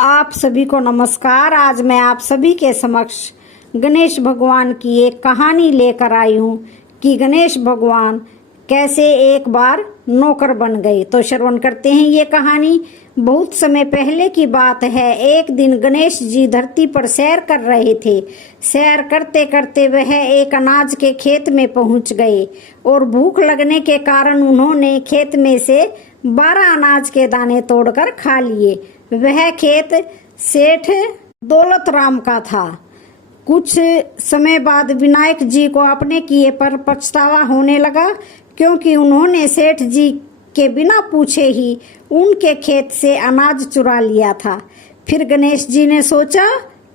आप सभी को नमस्कार। आज मैं आप सभी के समक्ष गणेश भगवान की एक कहानी लेकर आई हूँ कि गणेश भगवान कैसे एक बार नौकर बन गए। तो श्रवण करते हैं ये कहानी। बहुत समय पहले की बात है। एक दिन गणेश जी धरती पर सैर कर रहे थे। सैर करते करते वह एक अनाज के खेत में पहुंच गए और भूख लगने के कारण उन्होंने खेत में से 12 अनाज के दाने तोड़कर खा लिए। वह खेत सेठ दौलत राम का था। कुछ समय बाद विनायक जी को अपने किए पर पछतावा होने लगा, क्योंकि उन्होंने सेठ जी के बिना पूछे ही उनके खेत से अनाज चुरा लिया था। फिर गणेश जी ने सोचा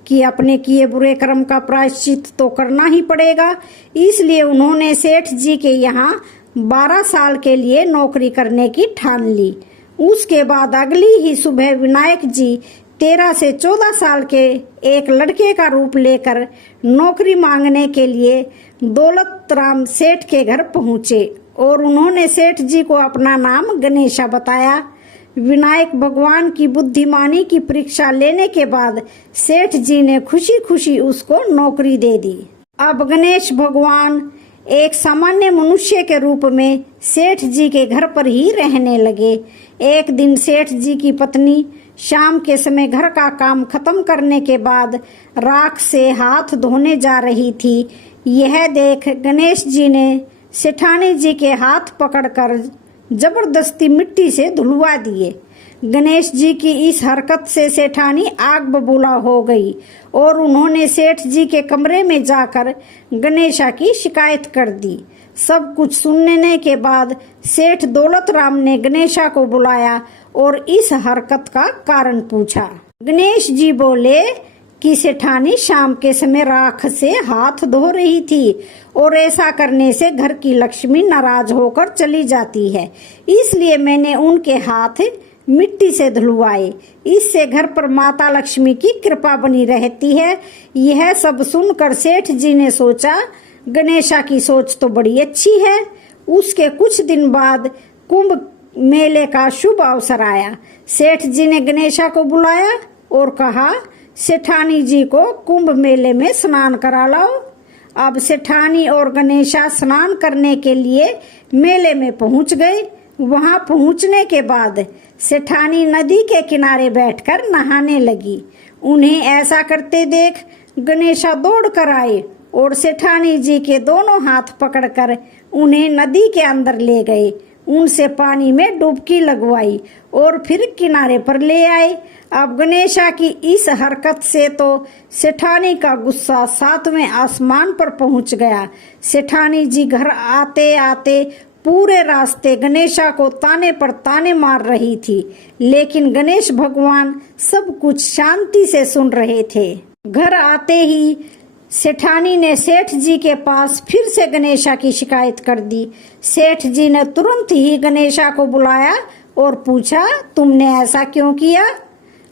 कि अपने किए बुरे कर्म का प्रायश्चित तो करना ही पड़ेगा। इसलिए उन्होंने सेठ जी के यहाँ 12 साल के लिए नौकरी करने की ठान ली। उसके बाद अगली ही सुबह विनायक जी 13 से 14 साल के एक लड़के का रूप लेकर नौकरी मांगने के लिए दौलत राम सेठ के घर पहुंचे और उन्होंने सेठ जी को अपना नाम गणेशा बताया। विनायक भगवान की बुद्धिमानी की परीक्षा लेने के बाद सेठ जी ने खुशी खुशी उसको नौकरी दे दी। अब गणेश भगवान एक सामान्य मनुष्य के रूप में सेठ जी के घर पर ही रहने लगे। एक दिन सेठ जी की पत्नी शाम के समय घर का काम खत्म करने के बाद राख से हाथ धोने जा रही थी। यह देख गणेश जी ने सेठानी जी के हाथ पकड़कर जबरदस्ती मिट्टी से धुलवा दिए। गणेश जी की इस हरकत से सेठानी आग बबूला हो गई और उन्होंने सेठ जी के कमरे में जाकर गणेशा की शिकायत कर दी। सब कुछ सुनने के बाद सेठ दौलत राम ने गणेशा को बुलाया और इस हरकत का कारण पूछा। गणेश जी बोले कि सेठानी शाम के समय राख से हाथ धो रही थी और ऐसा करने से घर की लक्ष्मी नाराज होकर चली जाती है, इसलिए मैंने उनके हाथ मिट्टी से धुलवाए। इससे घर पर माता लक्ष्मी की कृपा बनी रहती है। यह सब सुनकर सेठ जी ने सोचा, गणेशा की सोच तो बड़ी अच्छी है। उसके कुछ दिन बाद कुंभ मेले का शुभ अवसर आया। सेठ जी ने गणेशा को बुलाया और कहा, सेठानी जी को कुंभ मेले में स्नान करा लाओ। अब सेठानी और गणेशा स्नान करने के लिए मेले में पहुंच गए। वहां पहुंचने के बाद सेठानी नदी के किनारे बैठकर नहाने लगी। उन्हें ऐसा करते देख गणेशा दौड़ कर आए और सेठानी जी के दोनों हाथ पकड़कर उन्हें नदी के अंदर ले गए। उनसे पानी में डुबकी लगवाई और फिर किनारे पर ले आए। अब गणेशा की इस हरकत से तो सेठानी का गुस्सा 7वें आसमान पर पहुंच गया। सेठानी जी घर आते आते पूरे रास्ते गणेशा को ताने पर ताने मार रही थी, लेकिन गणेश भगवान सब कुछ शांति से सुन रहे थे। घर आते ही सेठानी ने सेठ जी के पास फिर से गणेशा की शिकायत कर दी। सेठ जी ने तुरंत ही गणेशा को बुलाया और पूछा, तुमने ऐसा क्यों किया?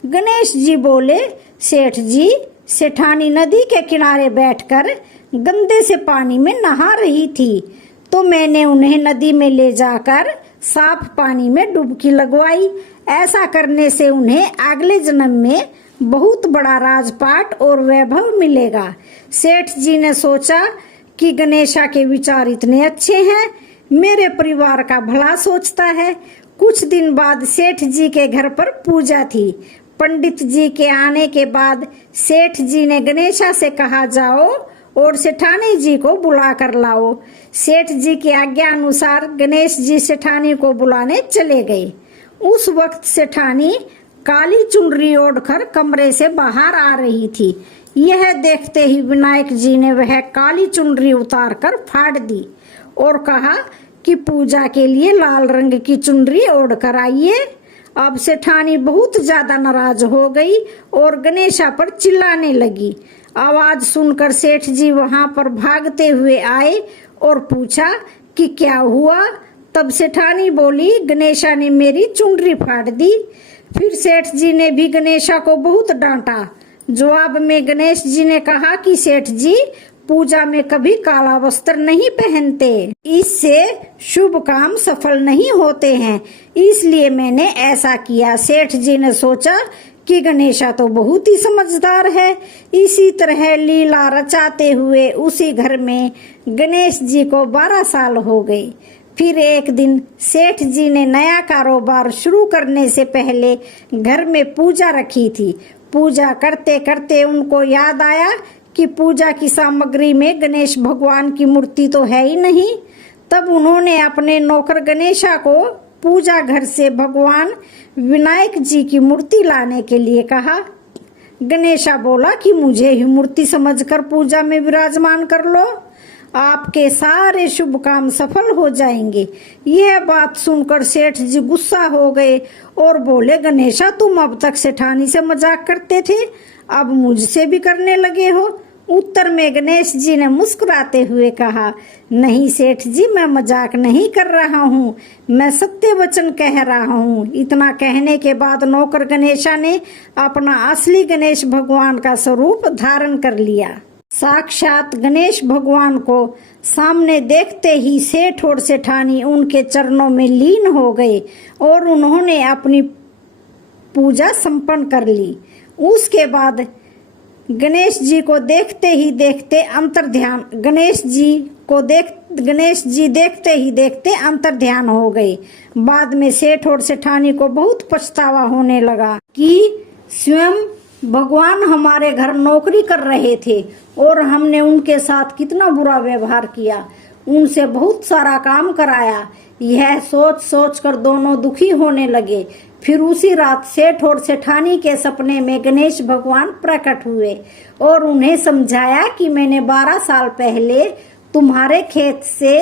गणेश जी बोले, सेठ जी, सेठानी नदी के किनारे बैठकर गंदे से पानी में नहा रही थी, तो मैंने उन्हें नदी में ले जाकर साफ पानी में डुबकी लगवाई। ऐसा करने से उन्हें अगले जन्म में बहुत बड़ा राजपाट और वैभव मिलेगा। सेठ जी ने सोचा कि गणेशा के विचार इतने अच्छे हैं, मेरे परिवार का भला सोचता है। कुछ दिन बाद सेठ जी के घर पर पूजा थी। पंडित जी के आने के बाद सेठ जी ने गणेशा से कहा, जाओ और सेठानी जी को बुला कर लाओ। सेठ जी की आज्ञा अनुसार गणेश जी सेठानी को बुलाने चले गए। उस वक्त सेठानी काली चुनरी ओढ़कर कमरे से बाहर आ रही थी। यह देखते ही विनायक जी ने वह काली चुनरी उतारकर फाड़ दी और कहा कि पूजा के लिए लाल रंग की चुनरी ओढ़कर आइए। अब सेठानी बहुत ज्यादा नाराज हो गई और गणेशा पर चिल्लाने लगी। आवाज सुनकर सेठ जी वहां पर भागते हुए आए और पूछा कि क्या हुआ? तब सेठानी बोली, गणेशा ने मेरी चुनरी फाड़ दी। फिर सेठ जी ने भी गणेशा को बहुत डांटा। जवाब में गणेश जी ने कहा कि सेठ जी, पूजा में कभी काला वस्त्र नहीं पहनते, इससे शुभ काम सफल नहीं होते हैं, इसलिए मैंने ऐसा किया। सेठ जी ने सोचा कि गणेशा तो बहुत ही समझदार है। इसी तरह लीला रचाते हुए उसी घर में गणेश जी को 12 साल हो गए। फिर एक दिन सेठ जी ने नया कारोबार शुरू करने से पहले घर में पूजा रखी थी। पूजा करते करते उनको याद आया कि पूजा की सामग्री में गणेश भगवान की मूर्ति तो है ही नहीं। तब उन्होंने अपने नौकर गणेशा को पूजा घर से भगवान विनायक जी की मूर्ति लाने के लिए कहा। गणेशा बोला कि मुझे ही मूर्ति समझकर पूजा में विराजमान कर लो, आपके सारे शुभ काम सफल हो जाएंगे। यह बात सुनकर सेठ जी गुस्सा हो गए और बोले, गणेशा तुम अब तक सेठानी से मजाक करते थे, अब मुझसे भी करने लगे हो। उत्तर में गणेश जी ने मुस्कुराते हुए कहा, नहीं सेठ जी, मैं मजाक नहीं कर रहा हूँ, मैं सत्य वचन कह रहा हूँ। इतना कहने के बाद नौकर गणेशा ने अपना असली गणेश भगवान का स्वरूप धारण कर लिया। साक्षात गणेश भगवान को सामने देखते ही सेठ और सेठानी उनके चरणों में लीन हो गए और उन्होंने अपनी पूजा संपन्न कर ली। उसके बाद गणेश जी को देखते ही देखते अंतर्ध्यान अंतर्ध्यान हो गए। बाद में सेठ और सेठानी को बहुत पछतावा होने लगा कि स्वयं भगवान हमारे घर नौकरी कर रहे थे और हमने उनके साथ कितना बुरा व्यवहार किया, उनसे बहुत सारा काम कराया। यह सोच सोच कर दोनों दुखी होने लगे। फिर उसी रात सेठ और सेठानी के सपने में गणेश भगवान प्रकट हुए और उन्हें समझाया कि मैंने 12 साल पहले तुम्हारे खेत से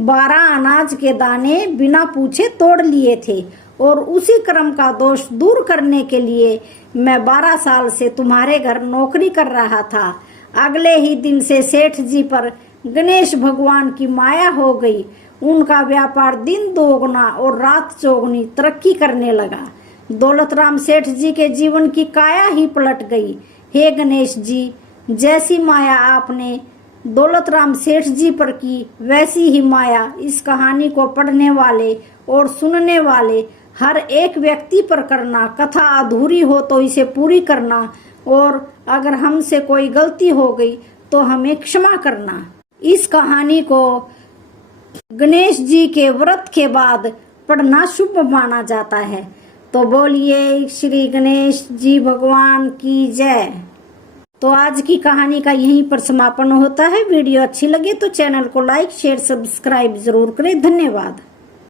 12 अनाज के दाने बिना पूछे तोड़ लिए थे और उसी कर्म का दोष दूर करने के लिए मैं 12 साल से तुम्हारे घर नौकरी कर रहा था। अगले ही दिन से सेठ जी पर गणेश भगवान की माया हो गई। उनका व्यापार दिन दोगुना और रात चौगुनी तरक्की करने लगा। दौलतराम सेठ जी के जीवन की काया ही पलट गई। हे गणेश जी, जैसी माया आपने दौलतराम सेठ जी पर की, वैसी ही माया इस कहानी को पढ़ने वाले और सुनने वाले हर एक व्यक्ति पर करना। कथा अधूरी हो तो इसे पूरी करना और अगर हमसे कोई गलती हो गई तो हमें क्षमा करना। इस कहानी को गणेश जी के व्रत के बाद पढ़ना शुभ माना जाता है। तो बोलिए श्री गणेश जी भगवान की जय। तो आज की कहानी का यहीं पर समापन होता है। वीडियो अच्छी लगे तो चैनल को लाइक शेयर सब्सक्राइब जरूर करें। धन्यवाद।